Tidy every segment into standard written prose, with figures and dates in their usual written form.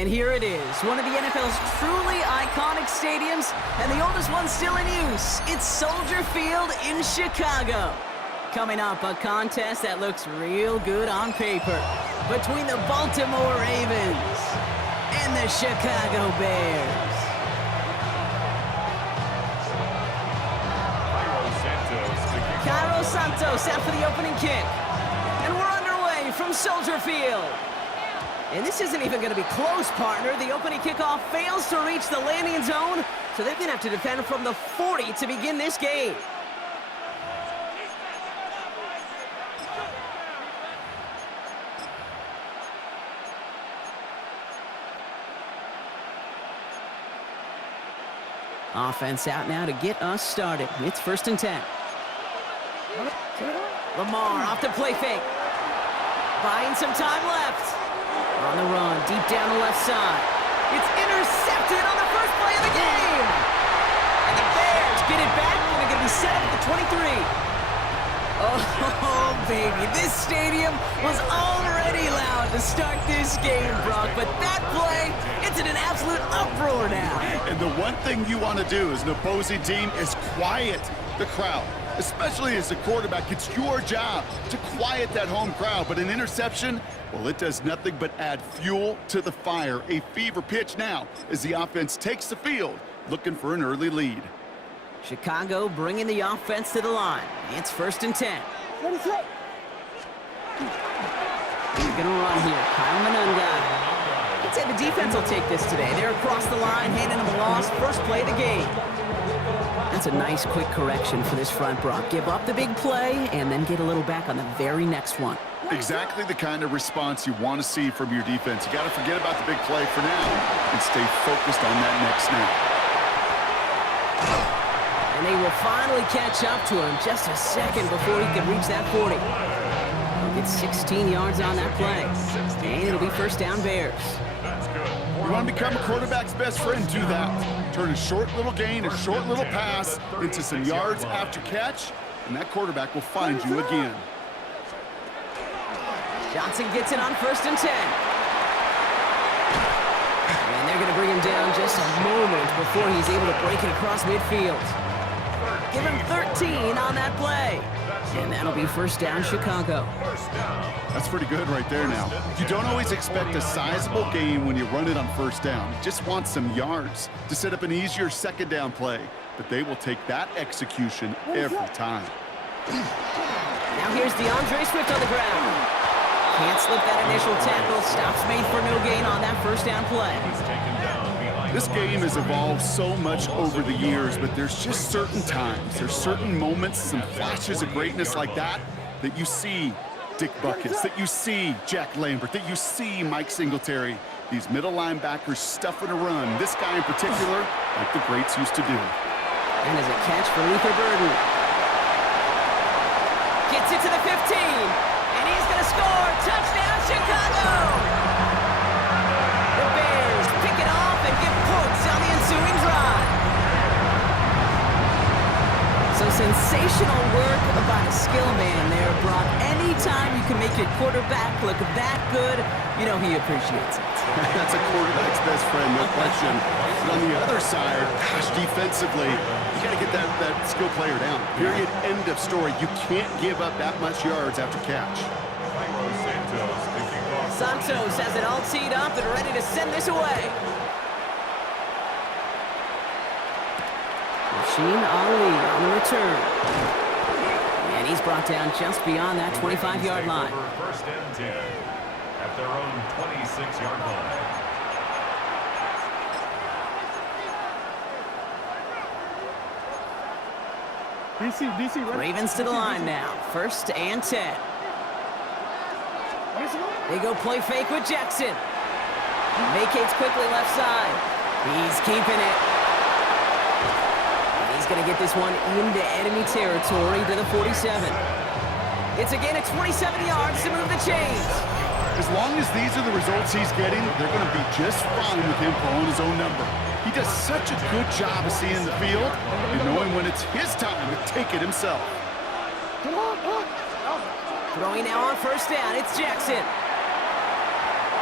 And here it is, one of the NFL's truly iconic stadiums, and the oldest one still in use. It's Soldier Field in Chicago. Coming up, a contest that looks real good on paper between the Baltimore Ravens and the Chicago Bears. Cairo Santos out for the opening kick. And we're underway from Soldier Field. And this isn't even going to be close, partner. The opening kickoff fails to reach the landing zone, so they're going to have to defend from the 40 to begin this game. Offense out now to get us started. It's 1st and 10. Lamar off the play fake. Buying some time left. On the run, deep down the left side. It's intercepted on the first play of the game. And the Bears get it back, and they're going to be set up at the 23. Oh, baby, this stadium was already loud to start this game, Brock. But that play, it's in an absolute uproar now. And the one thing you want to do as an opposing team is quiet the crowd. Especially as a quarterback, it's your job to quiet that home crowd. But an interception, well, it does nothing but add fuel to the fire. A fever pitch now as the offense takes the field, looking for an early lead. Chicago bringing the offense to the line. It's 1st and 10. What is it? They're going to run here. Kyle Manunga. I'd say the defense will take this today. They're across the line, handing them a loss. First play of the game. That's a nice, quick correction for this front, Brock. Give up the big play and then get a little back on the very next one. Exactly the kind of response you want to see from your defense. You got to forget about the big play for now and stay focused on that next snap. And they will finally catch up to him just a second before he can reach that 40. He'll get 16 yards on that play. And it'll be 1st down Bears. You want to become a quarterback's best friend, do that. Turn a short little gain, a short little pass into some yards after catch, and that quarterback will find you again. Johnson gets it on 1st and 10. And they're going to bring him down just a moment before he's able to break it across midfield. Give him 13 on that play. And that'll be 1st down Chicago. That's pretty good right there now. You don't always expect a sizable gain when you run it on 1st down. You just want some yards to set up an easier 2nd down play. But they will take that execution every time. Now here's DeAndre Swift on the ground. Can't slip that initial tackle. Stops made for no gain on that 1st down play. This game has evolved so much over the years, but there's just certain times, there's certain moments, some flashes of greatness like that you see Dick Buckets, that you see Jack Lambert, that you see Mike Singletary. These middle linebackers stuffing a run. This guy in particular, like the greats used to do. And as a catch for Luther Burden. Gets it to the 15, and he's going to score. Touchdown, Chicago! The Bears pick it off and get points on the ensuing drive. So sensational work by a skill man there, Brock. Anytime you can make your quarterback look that good, you know he appreciates it. That's a quarterback's best friend, no question. But on the other side, gosh, defensively, you got to get that skill player down. Period, end of story. You can't give up that much yards after catch. Santos has it all teed up and ready to send this away. Rasheen Ali on the return. And he's brought down just beyond that 25-yard line. 1st and 10 at their own 26-yard line. DC, Ravens to the line now. 1st and 10. They go play fake with Jackson. Vacates quickly left side. He's keeping it. And he's going to get this one into enemy territory to the 47. It's again at 27 yards to move the chains. As long as these are the results he's getting, they're going to be just fine with him calling his own number. He does such a good job of seeing the field and knowing when it's his time to take it himself. Throwing now on 1st down, it's Jackson.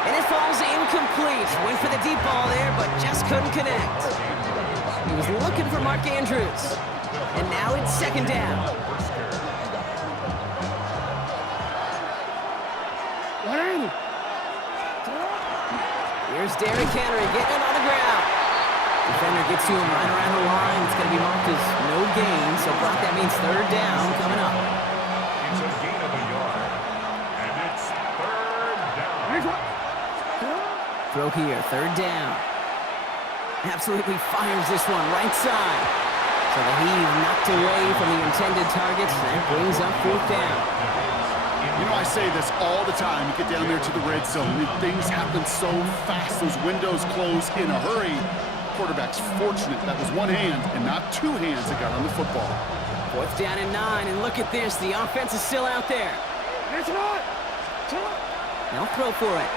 And it falls incomplete. Went for the deep ball there, but just couldn't connect. He was looking for Mark Andrews. And now it's second down. Here's Derrick Henry getting it on the ground. Defender gets to him right around the line. It's going to be marked as no gain. So, Brock, that means third down coming up. It's a gain of a yard. And it's third down. Throw here, third down. Absolutely fires this one right side. So the heave knocked away from the intended targets. That brings up fourth down. You know, I say this all the time. You get down there to the red zone, and things happen so fast. Those windows close in a hurry. Quarterback's fortunate that was one hand and not two hands that got on the football. Fourth down and 9, and look at this. The offense is still out there. They'll throw for it.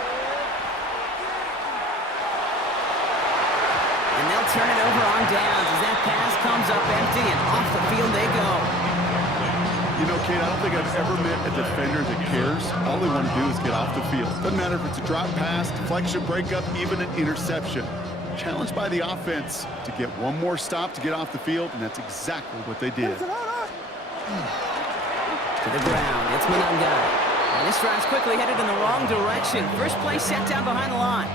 And they'll turn it over on downs as that pass comes up empty, and off the field they go. You know, Kate, I don't think I've ever met a defender that cares. All they want to do is get off the field. Doesn't matter if it's a drop pass, deflection, breakup, even an interception. Challenged by the offense to get one more stop to get off the field, and that's exactly what they did. To the ground, it's Manungai. And this drive's quickly headed in the wrong direction. First play set down behind the line.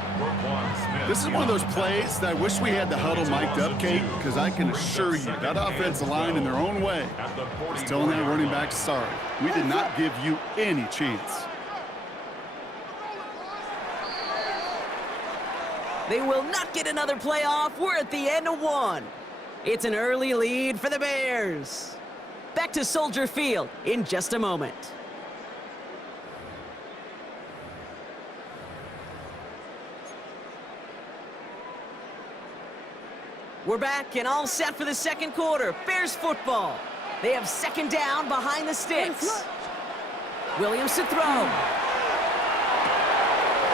This is one of those plays that I wish we had the huddle mic'd up, Kate, because I can assure you that offensive line in their own way is telling that running back, sorry, we did not give you any chance. They will not get another play off. We're at the end of one. It's an early lead for the Bears. Back to Soldier Field in just a moment. We're back and all set for the second quarter. Bears football. They have second down behind the sticks. Williams to throw.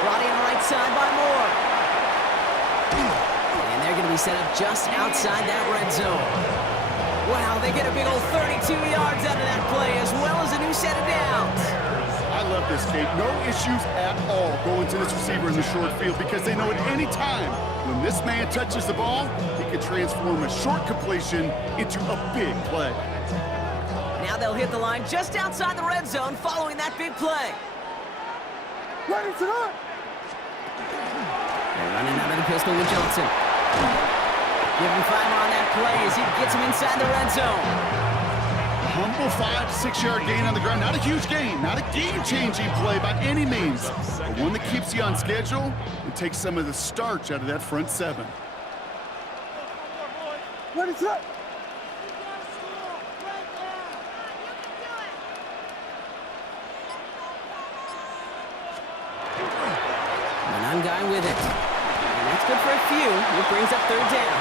Brought in right side by Moore. And they're going to be set up just outside that red zone. Wow, they get a big old 32 yards out of that play, as well as a new set of downs. I love this, Kate. No issues at all going to this receiver in the short field because they know at any time when this man touches the ball, he can transform a short completion into a big play. Now they'll hit the line just outside the red zone following that big play. Ready to run. They're running out of the pistol with Johnson. Give him 5 on that play as he gets him inside the red zone. A humble 5 to 6 yard gain on the ground. Not a huge gain, not a game-changing play by any means, but one that keeps you on schedule and takes some of the starch out of that front 7. Ready to run. Manungai with it. And that's good for a few. It brings up third down.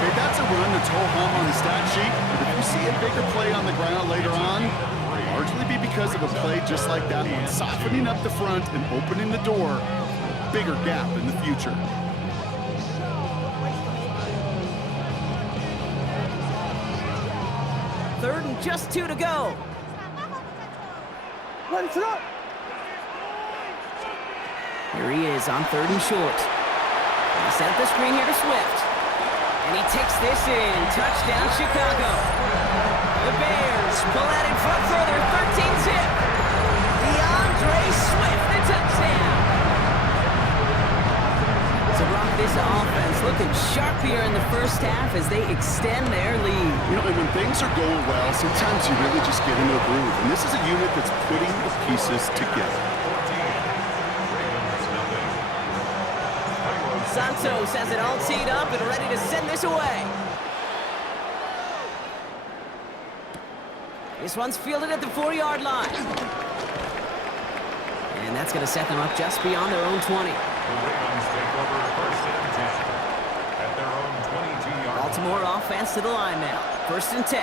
Okay, that's a run that's ho-hum on the stat sheet, but if you see a bigger play on the ground later on, it'll largely be because of a play just like that one, softening up the front and opening the door for a bigger gap in the future. Third and just 2 to go. Ready to run. Here he is on third and short. He set up the screen here to Swift. And he takes this in. Touchdown, Chicago. The Bears pull out in front further. 13-zip. DeAndre Swift, the touchdown. So, Brock, this offense looking sharp here in the first half as they extend their lead. You know, and when things are going well, sometimes you really just get into a groove. And this is a unit that's putting the pieces together. Santos has it all teed up and ready to send this away. This one's fielded at the 4-yard line. And that's going to set them up just beyond their own 20. The Ravens take over first and 10 at their own 22-yard line. Baltimore offense to the line now. First and 10.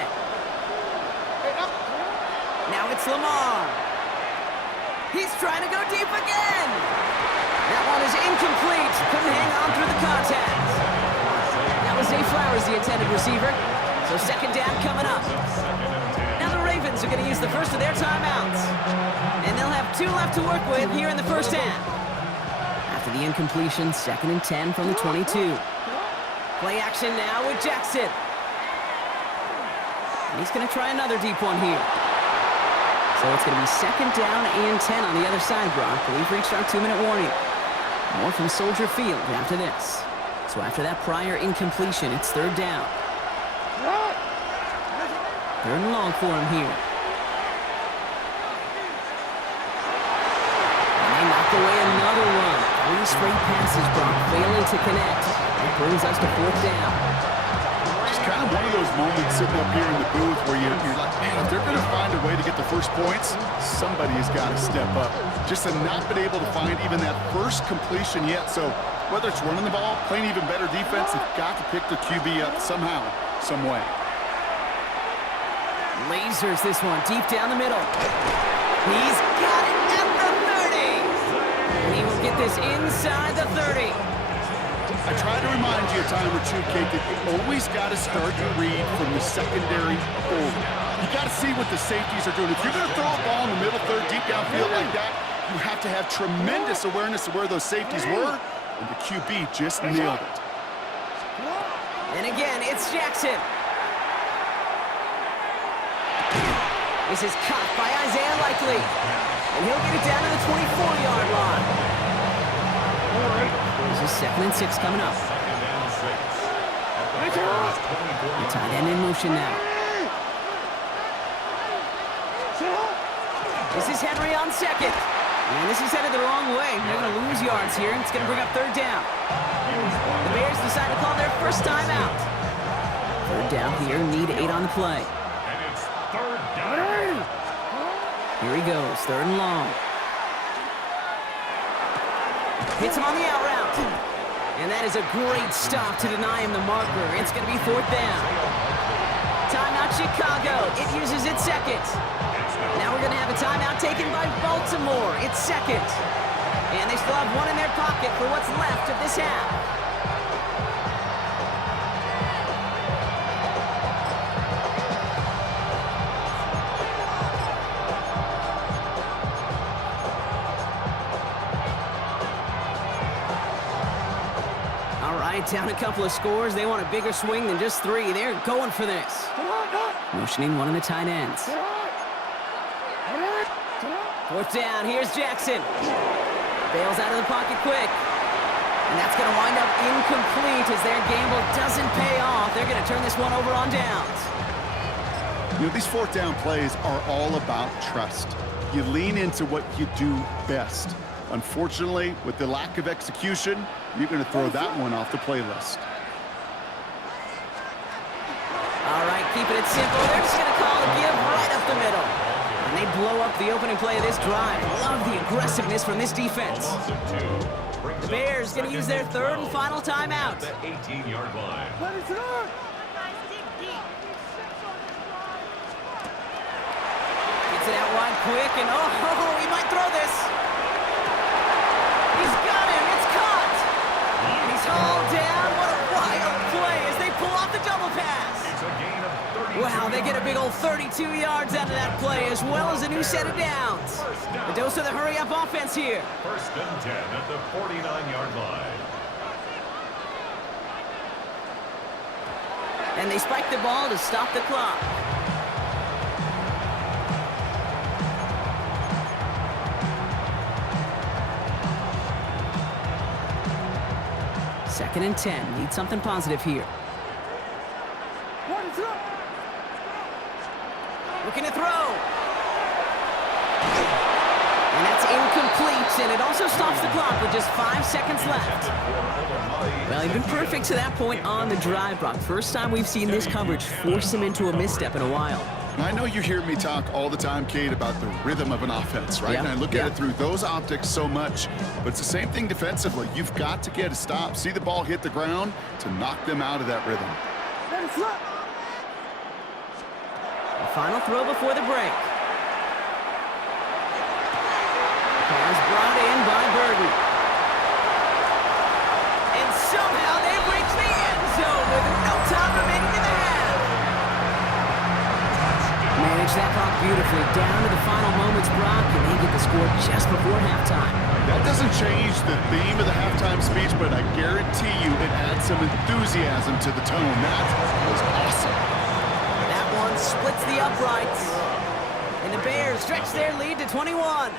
Now it's Lamar. He's trying to go deep again. That one is incomplete. Couldn't hang on through the contact. That was Zay Flowers, the intended receiver. So second down coming up. Now the Ravens are going to use the first of their timeouts. And they'll have 2 left to work with here in the first half. After the incompletion, 2nd and 10 from the 22. Play action now with Jackson. And he's going to try another deep one here. So it's going to be 2nd down and 10 on the other side, Brock. We've reached our 2-minute warning. More from Soldier Field after this. So after that prior incompletion, it's 3rd down. 3rd and long for him here. And they knock away another one. 3 straight passes, Brock, failing to connect. That brings us to 4th down. It's kind of one of those moments sitting up here in the booth where you're like, man, if they're going to find a way to get the first points, somebody has got to step up. Just to not been able to find even that first completion yet. So whether it's running the ball, playing even better defense, they've got to pick the QB up somehow, some way. Lasers this one deep down the middle. He's got it at the 30. And he will get this inside the 30. I try to remind you a time or two, Kate, that you always got to start your read from the secondary forward. You got to see what the safeties are doing. If you're going to throw a ball in the middle third, deep downfield like that, you have to have tremendous awareness of where those safeties were, and the QB just nailed it. And again, it's Jackson. This is caught by Isaiah Likely. And he'll get it down to the 24-yard line. This is 2nd and 6 coming up. The tight end in motion now. This is Henry on 2nd. And this is headed the wrong way. They're going to lose yards here, and it's going to bring up 3rd down. The Bears decide to call their first timeout. 3rd down here, need 8 on the play. And it's 3rd down. Here he goes, 3rd and long. Hits him on the out route. And that is a great stop to deny him the marker. It's going to be 4th down. Timeout Chicago. It uses its 2nd. Now we're going to have a timeout taken by Baltimore. It's 2nd. And they still have one in their pocket for what's left of this half. Down a couple of scores. They want a bigger swing than just 3. They're going for this. Motioning one of the tight ends. 4th down. Here's Jackson. Bails out of the pocket quick. And that's going to wind up incomplete as their gamble doesn't pay off. They're going to turn this one over on downs. You know, these 4th down plays are all about trust. You lean into what you do best. Unfortunately, with the lack of execution, you're going to throw that one off the playlist. All right, keeping it simple. They're just going to call a give right up the middle. And they blow up the opening play of this drive. Love the aggressiveness from this defense. The Bears going to use their 3rd and final timeout. The 18-yard line. Gets it out wide quick, and oh, he might throw this. He's got him. It's caught. And he's hauled down. What a wild play as they pull off the double pass. It's a gain of 32. Wow, they get a big old 32 yards out of that play, as well as a new set of downs. A dose of the hurry-up offense here. 1st and 10 at the 49-yard line. And they spike the ball to stop the clock. Second and 10. Need something positive here. Looking to throw. And that's incomplete, and it also stops the clock with just 5 seconds left. Well, he's been perfect to that point on the drive, Brock. First time we've seen this coverage force him into a misstep in a while. I know you hear me talk all the time, Kate, about the rhythm of an offense, right? Yeah. And I look at it through those optics so much, but it's the same thing defensively. You've got to get a stop, see the ball hit the ground to knock them out of that rhythm. The final throw before the break. Pass brought in by Burden. And somehow they've reached the end zone with no time remaining in the half. Man, managed that clock beautifully. Down to the final moments, Brock, and they get the score just before halftime. That doesn't change the theme of the halftime speech, but I guarantee you it adds some enthusiasm to the tone. That was awesome. That one splits the uprights. And the Bears stretch their lead to 21.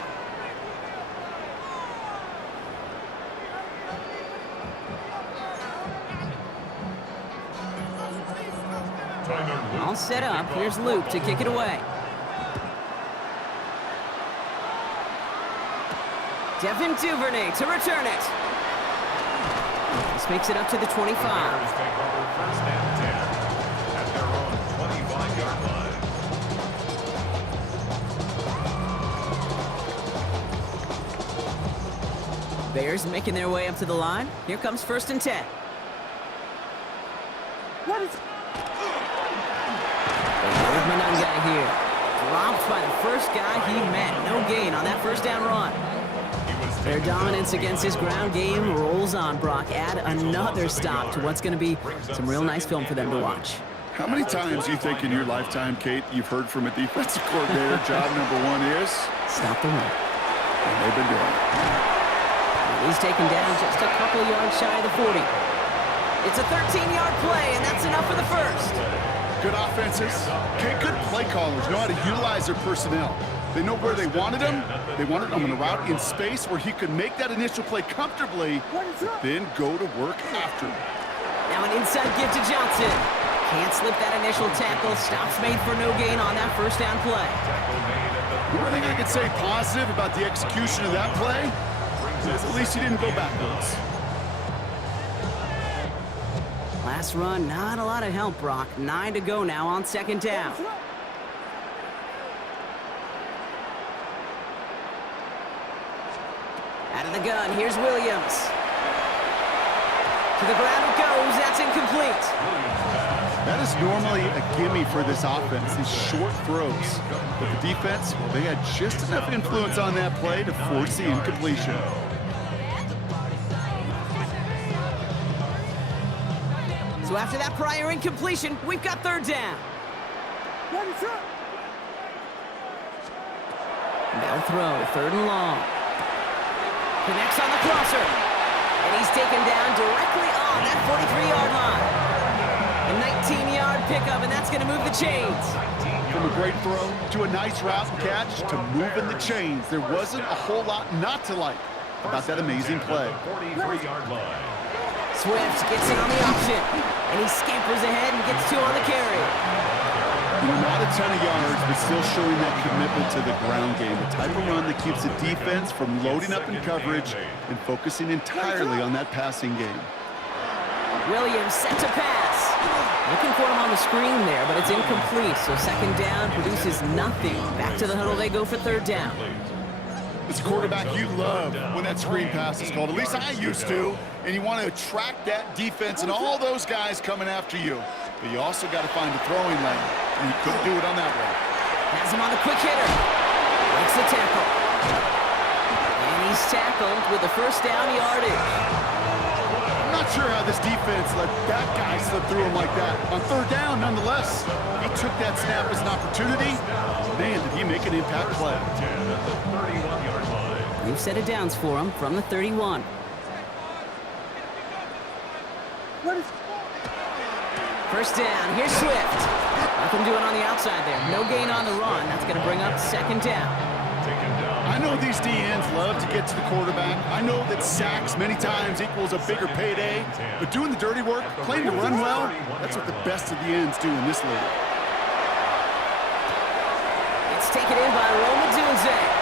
All set up. Here's Luke to kick it away. Devin Duvernay to return it. This makes it up to the 25. Bears take over first and 10 at their own 25-yard line. Bears making their way up to the line. Here comes first and 10. What is... Guy here. Dropped by the first guy he met. No gain on that first down run. Their dominance against his ground game rolls on, Brock. Add another stop to what's going to be some real nice film for them to watch. How many times do you think in your lifetime, Kate, you've heard from a defensive coordinator, job number one is? Stop the run. And they've been doing it. And he's taken down just a couple yards shy of the 40. It's a 13-yard play, and that's enough for the first. Good offenses. Okay, good play callers know how to utilize their personnel. They know where they wanted him. They wanted him on a route in space where he could make that initial play comfortably, then go to work after. Now an inside give to Johnson. Can't slip that initial tackle. Stops made for no gain on that first down play. The only thing I could say positive about the execution of that play is at least he didn't go backwards. Last run, not a lot of help, Brock. 9 to go now on second down. Out of the gun, here's Williams. To the ground it goes, that's incomplete. That is normally a gimme for this offense, these short throws. But the defense, well, they had just enough influence on that play to force the incompletion. So after that prior incompletion, we've got third down. They'll throw, third and long. Connects on the crosser. And he's taken down directly on that 43-yard line. A 19-yard pickup, and that's going to move the chains. From a great throw to a nice route and catch to moving the chains, there wasn't a whole lot not to like about that amazing play. 43-yard line. Swift gets in on the option, and he scampers ahead and gets 2 on the carry. Not a ton of yards, but still showing that commitment to the ground game, the type of run that keeps the defense from loading up in coverage and focusing entirely on that passing game. Williams set to pass. Looking for him on the screen there, but it's incomplete, so second down produces nothing. Back to the huddle they go for third down. As a quarterback, you love when that screen pass is called. At least I used to. And you want to attract that defense and all those guys coming after you. But you also got to find a throwing lane. And he couldn't do it on that one. Has him on the quick hitter. Makes the tackle. And he's tackled with the first down yardage. I'm not sure how this defense let that guy slip through him like that. On third down, nonetheless, he took that snap as an opportunity. Man, did he make an impact play. We've set it downs for him from the 31. First down, here's Swift. Nothing doing on the outside there. No gain on the run. That's going to bring up second down. I know these DNs love to get to the quarterback. I know that sacks many times equals a bigger payday. But doing the dirty work, playing to run well, that's what the best of the ends do in this league. It's taken in by Roma Dunze.